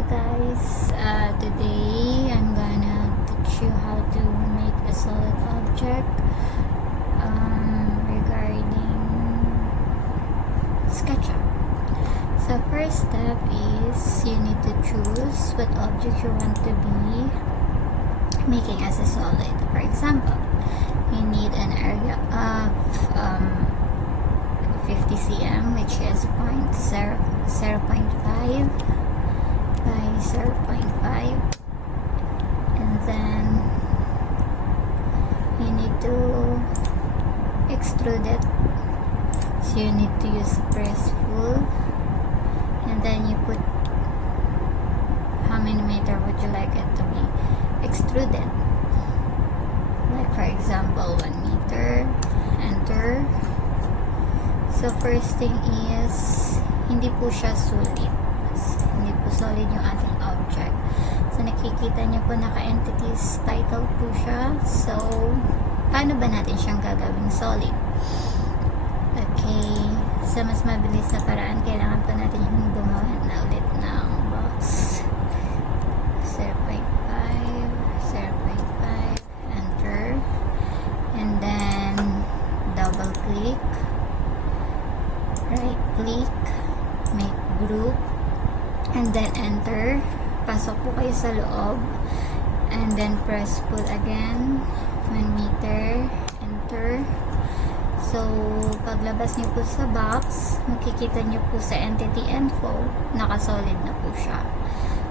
Hello guys, today I'm gonna teach you how to make a solid object regarding SketchUp. So first step is you need to choose what object you want to be making as a solid. For example, you need an area of 50 cm, which is 0.5 by 0.5, and then you need to extrude it, so you need to use press full, and then you put how many meter would you like it to be extruded. Like for example 1 meter. Enter. So first thing is hindi po siya sulit, hindi po solid yung ating object. So nakikita niyo po naka-entities title po siya. So paano ba natin siyang gagawing solid? Okay, sa mas mabilis na paraan, kailangan po natin yung gumawa na ulit ng box. 0.5, 0.5, enter, and then double click, right click, make group, and then enter. Pasok po kayo sa loob, and then press pull again, 1 meter, enter. So paglabas niyo po sa box, makikita niyo po sa entity info, nakasolid na po siya.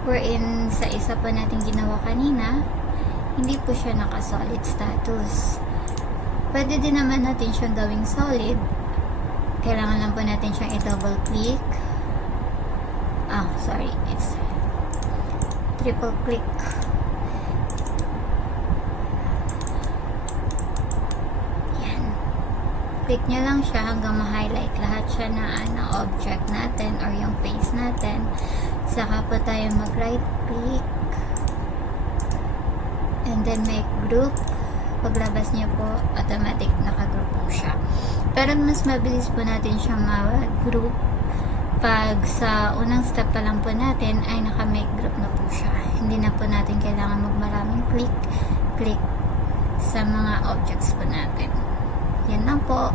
Wherein sa isa pa natin ginawa kanina, hindi po siya naka-solid status. Pwede din naman natin siyang gawing solid. Kailangan lang po natin siyang i-double click. It's triple click. Yan. Click nyo lang siya hanggang ma-highlight lahat siya na object natin or yung face natin. Saka po tayo mag-right click and then make group. Paglabas niyo po, automatic naka-group po siya. Pero mas mabilis po natin siyang mag-group pag sa unang step pa lang po natin ay naka-make group na po siya. Hindi na po natin kailangan magmaraming click sa mga objects po natin. Yan lang po.